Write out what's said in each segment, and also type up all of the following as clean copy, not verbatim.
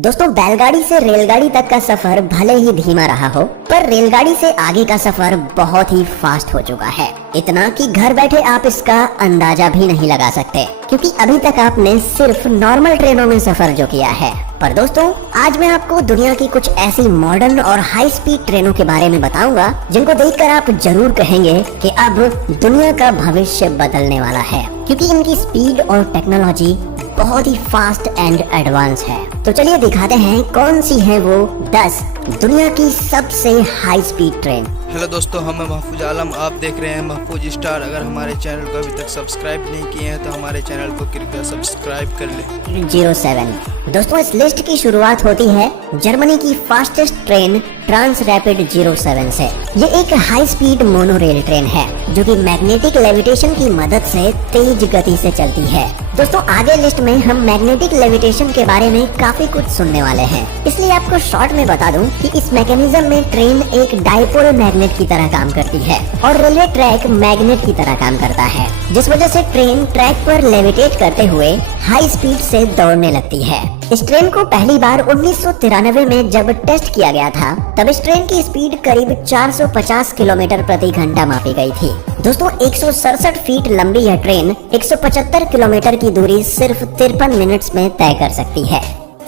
दोस्तों, बैलगाड़ी से रेलगाड़ी तक का सफर भले ही धीमा रहा हो, पर रेलगाड़ी से आगे का सफर बहुत ही फास्ट हो चुका है। इतना कि घर बैठे आप इसका अंदाजा भी नहीं लगा सकते, क्योंकि अभी तक आपने सिर्फ नॉर्मल ट्रेनों में सफर जो किया है। पर दोस्तों, आज मैं आपको दुनिया की कुछ ऐसी मॉडर्न और हाई स्पीड ट्रेनों के बारे में बताऊंगा जिनको देखकर आप जरूर कहेंगे कि अब दुनिया का भविष्य बदलने वाला है, क्योंकि इनकी स्पीड और टेक्नोलॉजी बहुत ही फास्ट एंड एडवांस है। तो चलिए दिखाते हैं कौन सी है वो 10 दुनिया की सबसे हाई स्पीड ट्रेन। हेलो दोस्तों, हम महफूज आलम, आप देख रहे हैं महफूज स्टार। अगर हमारे चैनल को अभी तक सब्सक्राइब नहीं किए हैं तो हमारे चैनल को कृपया सब्सक्राइब कर लें। 07 दोस्तों, इस लिस्ट की शुरुआत होती है जर्मनी की फास्टेस्ट ट्रेन ट्रांस रैपिड 07 से। ये एक हाई स्पीड मोनोरेल ट्रेन है जो कि मैग्नेटिक लेविटेशन की मदद से तेज गति से चलती है। दोस्तों, आगे लिस्ट में हम मैग्नेटिक लेविटेशन के बारे में काफी कुछ सुनने वाले हैं, इसलिए आपको शॉर्ट में बता दूं कि इस मैकेनिज्म में ट्रेन एक डाइपोल मैग्नेट की तरह काम करती है और रेलवे ट्रैक मैग्नेट की तरह काम करता है, जिस वजह से ट्रेन ट्रैक पर लेविटेट करते हुए हाई स्पीड से दौड़ने लगती है। इस ट्रेन को पहली बार 1993 में जब टेस्ट किया गया था, तब इस ट्रेन की स्पीड करीब 450 किलोमीटर प्रति घंटा मापी गई थी। दोस्तों, 167 फीट लंबी यह ट्रेन 175 किलोमीटर की दूरी सिर्फ 53 मिनट्स में तय कर सकती है।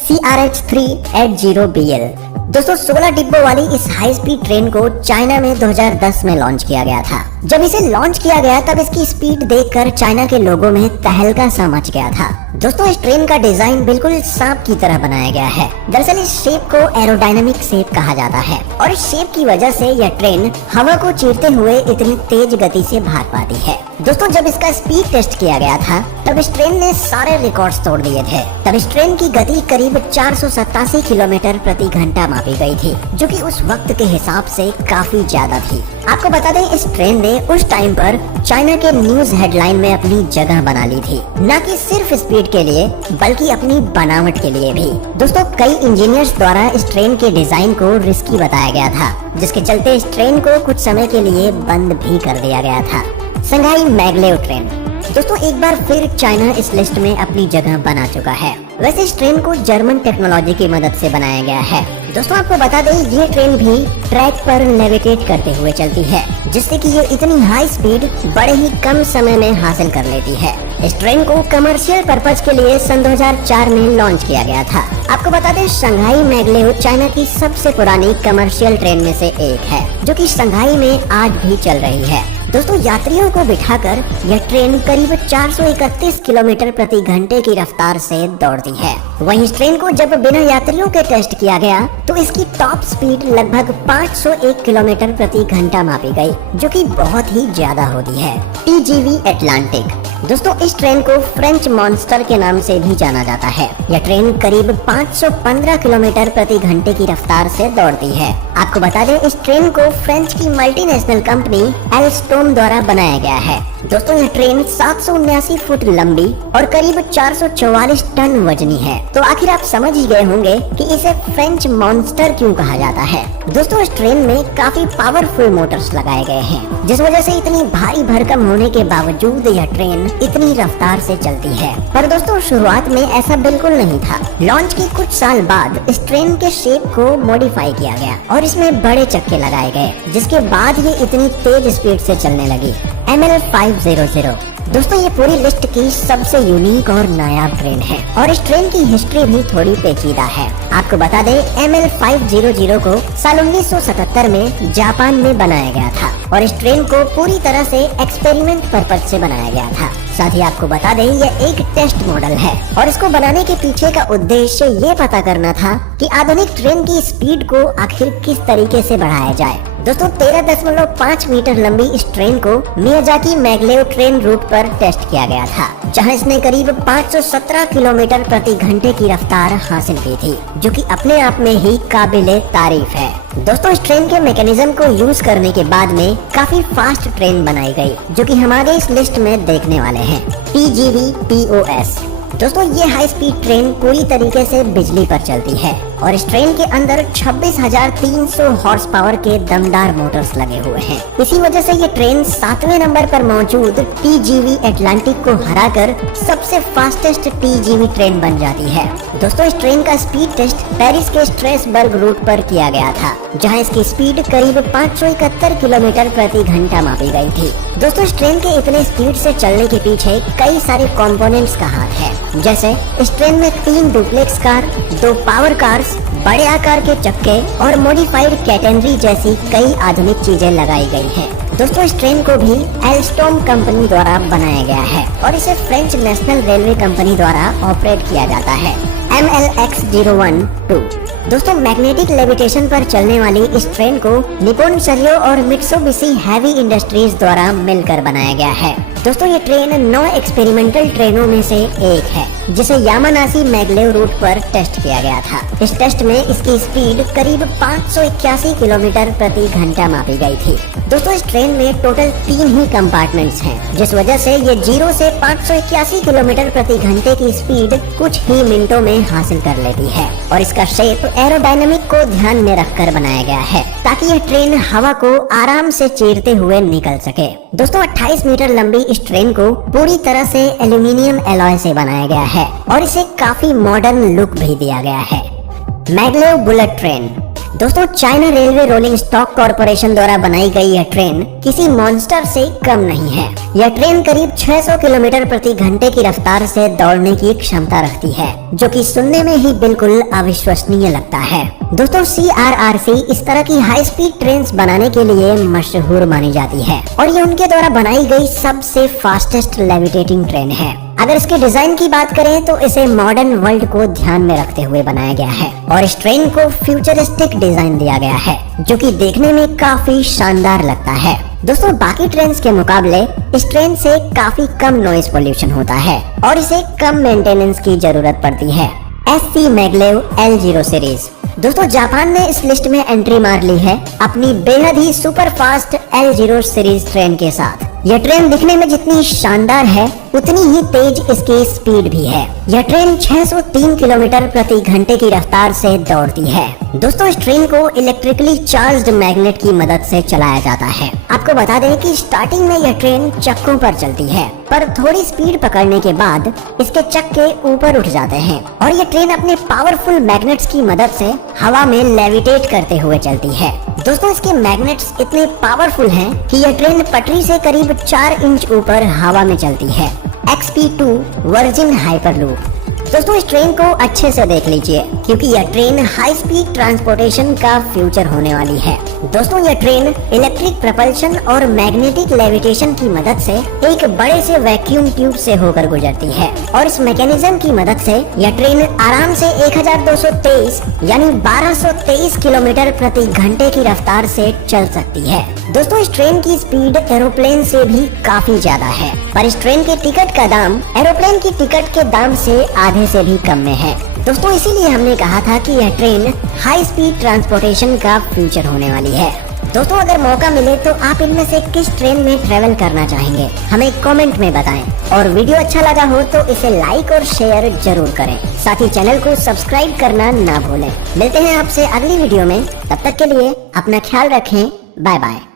CRH-380BL दोस्तों, 16 डिब्बों वाली इस हाई स्पीड ट्रेन को चाइना में 2010 में लॉन्च किया गया था। जब इसे लॉन्च किया गया तब इसकी स्पीड देखकर चाइना के लोगों में तहलका सा मच गया था। दोस्तों, इस ट्रेन का डिजाइन बिल्कुल सांप की तरह बनाया गया है। दरअसल इस शेप को एरोडायनामिक शेप कहा जाता है और इस शेप की वजह से यह ट्रेन हवा को चीरते हुए इतनी तेज गति से भाग पाती है। दोस्तों, जब इसका स्पीड टेस्ट किया गया था तब इस ट्रेन ने सारे रिकॉर्ड्स तोड़ दिए थे। तब इस ट्रेन की गति करीब 487 किलोमीटर प्रति घंटा मापी गई थी, जो कि उस वक्त के हिसाब से काफी ज्यादा थी। आपको बता दें, इस ट्रेन ने उस टाइम पर चाइना के न्यूज हेडलाइन में अपनी जगह बना ली थी, न कि सिर्फ स्पीड के लिए बल्कि अपनी बनावट के लिए भी। दोस्तों, कई इंजीनियर्स द्वारा इस ट्रेन के डिजाइन को रिस्की बताया गया था, जिसके चलते इस ट्रेन को कुछ समय के लिए बंद भी कर दिया गया था। शंघाई मैगलेव ट्रेन दोस्तों, एक बार फिर चाइना इस लिस्ट में अपनी जगह बना चुका है। वैसे इस ट्रेन को जर्मन टेक्नोलॉजी की मदद से बनाया गया है। दोस्तों, आपको बता दें, ये ट्रेन भी ट्रैक पर लेविटेट करते हुए चलती है, जिससे कि ये इतनी हाई स्पीड बड़े ही कम समय में हासिल कर लेती है। इस ट्रेन को कमर्शियल पर्पज के लिए सन 2004 में लॉन्च किया गया था। आपको बता दें, शंघाई मैगलेव चाइना की सबसे पुरानी कमर्शियल ट्रेन में से एक है, जो कि शंघाई में आज भी चल रही है। दोस्तों, यात्रियों को बिठाकर यह ट्रेन करीब 431 किलोमीटर प्रति घंटे की रफ्तार से दौड़ती है। वहीं इस ट्रेन को जब बिना यात्रियों के टेस्ट किया गया तो इसकी टॉप स्पीड लगभग 501 किलोमीटर प्रति घंटा मापी गई, जो कि बहुत ही ज्यादा होती है। TGV एटलांटिक दोस्तों, इस ट्रेन को फ्रेंच मॉन्स्टर के नाम से भी जाना जाता है। यह ट्रेन करीब 515 किलोमीटर प्रति घंटे की रफ्तार से दौड़ती है। आपको बता दें, इस ट्रेन को फ्रेंच की मल्टीनेशनल कंपनी एल्स्टोम द्वारा बनाया गया है। दोस्तों, यह ट्रेन 779 फुट लंबी और करीब 444 टन वजनी है। तो आखिर आप समझ ही गए होंगे कि इसे फ्रेंच मॉन्स्टर क्यों कहा जाता है। दोस्तों, इस ट्रेन में काफी पावरफुल मोटर्स लगाए गए हैं, जिस वजह से इतनी भारी भरकम होने के बावजूद यह ट्रेन इतनी रफ्तार से चलती है। पर दोस्तों, शुरुआत में ऐसा बिल्कुल नहीं था। लॉन्च के कुछ साल बाद इस ट्रेन के शेप को मॉडिफाई किया गया और इसमें बड़े चक्के लगाए गए, जिसके बाद ये इतनी तेज स्पीड से चलने लगी। ML500 दोस्तों, ये पूरी लिस्ट की सबसे यूनिक और नायाब ट्रेन है और इस ट्रेन की हिस्ट्री भी थोड़ी पेचीदा है। आपको बता दें, ML500 को साल 1977 में जापान में बनाया गया था और इस ट्रेन को पूरी तरह से एक्सपेरिमेंट पर्पज से बनाया गया था। साथ ही आपको बता दें, यह एक टेस्ट मॉडल है और इसको बनाने के पीछे का उद्देश्य ये पता करना था कि आधुनिक ट्रेन की स्पीड को आखिर किस तरीके से बढ़ाया जाए। दोस्तों, 13.5 मीटर लंबी इस ट्रेन को मियाजाकी मैगलेव ट्रेन रूट पर टेस्ट किया गया था, जहां इसने करीब 517 किलोमीटर प्रति घंटे की रफ्तार हासिल की थी, जो कि अपने आप में ही काबिले तारीफ है। दोस्तों, इस ट्रेन के मैकेनिज्म को यूज करने के बाद में काफी फास्ट ट्रेन बनाई गई, जो कि हमारे इस लिस्ट में देखने वाले हैं। TGV POS दोस्तों, ये हाई स्पीड ट्रेन पूरी तरीके से बिजली पर चलती है और इस ट्रेन के अंदर 26,300 हॉर्स पावर के दमदार मोटर्स लगे हुए हैं। इसी वजह से ये ट्रेन 7वें नंबर पर मौजूद TGV एटलांटिक को हराकर सबसे फास्टेस्ट TGV ट्रेन बन जाती है। दोस्तों इस ट्रेन का स्पीड टेस्ट पेरिस के स्ट्रेसबर्ग रूट पर किया गया था, जहां इसकी स्पीड करीब 571 किलोमीटर प्रति घंटा मापी गई थी। दोस्तों इस ट्रेन के इतने स्पीड से चलने के पीछे कई सारे कंपोनेंट्स का हाथ है। जैसे इस ट्रेन में 3 डुप्लेक्स कार, 2 पावर कार्स, बड़े आकार के चक्के और मॉडिफाइड कैटेनरी जैसी कई आधुनिक चीजें लगाई गई हैं। दोस्तों इस ट्रेन को भी एल्स्टॉम कंपनी द्वारा बनाया गया है और इसे फ्रेंच नेशनल रेलवे कंपनी द्वारा ऑपरेट किया जाता है। MLX-01-2 दोस्तों मैग्नेटिक लेविटेशन पर चलने वाली इस ट्रेन को निप्पॉन शरियो और मित्सुबिशी हैवी इंडस्ट्रीज द्वारा मिलकर बनाया गया है। दोस्तों ये ट्रेन 9 एक्सपेरिमेंटल ट्रेनों में से एक है, जिसे यामानाशी मैगलेव रूट पर टेस्ट किया गया था। इस टेस्ट में इसकी स्पीड करीब 581 किलोमीटर प्रति घंटा मापी गई थी। दोस्तों इस ट्रेन में टोटल 3 ही कंपार्टमेंट्स हैं, जिस वजह से ये 0 से 581 किलोमीटर प्रति घंटे की स्पीड कुछ ही मिनटों में हासिल कर लेती है। और इसका शेप एरोडायनामिक को ध्यान में रखकर बनाया गया है, ताकि यह ट्रेन हवा को आराम से चीरते हुए निकल सके। दोस्तों 28 मीटर लंबी इस ट्रेन को पूरी तरह से एल्यूमिनियम एलॉय से बनाया गया है और इसे काफी मॉडर्न लुक भी दिया गया है। मैगलेव बुलेट ट्रेन दोस्तों China railway rolling stock corporation द्वारा बनाई गई यह ट्रेन किसी मॉन्स्टर से कम नहीं है। यह ट्रेन करीब 600 किलोमीटर प्रति घंटे की रफ्तार से दौड़ने की क्षमता रखती है, जो कि सुनने में ही बिल्कुल अविश्वसनीय लगता है। दोस्तों CRRC इस तरह की हाई स्पीड ट्रेन बनाने के लिए मशहूर मानी जाती है और ये उनके द्वारा बनाई गई सबसे फास्टेस्ट लेविटेटिंग ट्रेन है। अगर इसके डिजाइन की बात करें तो इसे मॉडर्न वर्ल्ड को ध्यान में रखते हुए बनाया गया है और इस ट्रेन को फ्यूचरिस्टिक डिजाइन दिया गया है, जो कि देखने में काफी शानदार लगता है। दोस्तों बाकी ट्रेन्स के मुकाबले इस ट्रेन से काफी कम नॉइज पोल्यूशन होता है और इसे कम मेंटेनेंस की जरूरत पड़ती है। SC मैगलेव L0 सीरीज दोस्तों जापान ने इस लिस्ट में एंट्री मार ली है अपनी बेहद ही super fast L0 series train के साथ। यह ट्रेन दिखने में जितनी शानदार है उतनी ही तेज इसकी स्पीड भी है। यह ट्रेन 603 किलोमीटर प्रति घंटे की रफ्तार से दौड़ती है। दोस्तों इस ट्रेन को इलेक्ट्रिकली चार्ज्ड मैग्नेट की मदद से चलाया जाता है। आपको बता दें कि स्टार्टिंग में यह ट्रेन चक्कों पर चलती है, पर थोड़ी स्पीड पकड़ने के बाद इसके चक्के ऊपर उठ जाते हैं और ये ट्रेन अपने पावरफुल मैग्नेट्स की मदद से हवा में लेविटेट करते हुए चलती है। दोस्तों इसके मैग्नेट्स इतने पावरफुल हैं कि यह ट्रेन पटरी से करीब 4 इंच ऊपर हवा में चलती है। XP2 वर्जिन हाइपरलूप दोस्तों इस ट्रेन को अच्छे से देख लीजिए, क्योंकि यह ट्रेन हाई स्पीड ट्रांसपोर्टेशन का फ्यूचर होने वाली है। दोस्तों यह ट्रेन इलेक्ट्रिक प्रपल्शन और मैग्नेटिक लेविटेशन की मदद से एक बड़े से वैक्यूम ट्यूब से होकर गुजरती है और इस मैकेनिज्म की मदद से यह ट्रेन आराम से 1223 यानी 1223 किलोमीटर प्रति घंटे की रफ्तार से चल सकती है। दोस्तों इस ट्रेन की स्पीड एरोप्लेन से भी काफी ज्यादा है, पर इस ट्रेन के टिकट का दाम एरोप्लेन की टिकट के दाम से आधे से भी कम में है। दोस्तों इसीलिए हमने कहा था कि यह ट्रेन हाई स्पीड ट्रांसपोर्टेशन का फ्यूचर होने वाली है। दोस्तों अगर मौका मिले तो आप इनमें से किस ट्रेन में ट्रेवल करना चाहेंगे हमें कमेंट में बताएं और वीडियो अच्छा लगा हो तो इसे लाइक और शेयर जरूर करें। साथ ही चैनल को सब्सक्राइब करना ना भूलें। मिलते हैं आपसे अगली वीडियो में, तब तक के लिए अपना ख्याल रखें। Bye bye.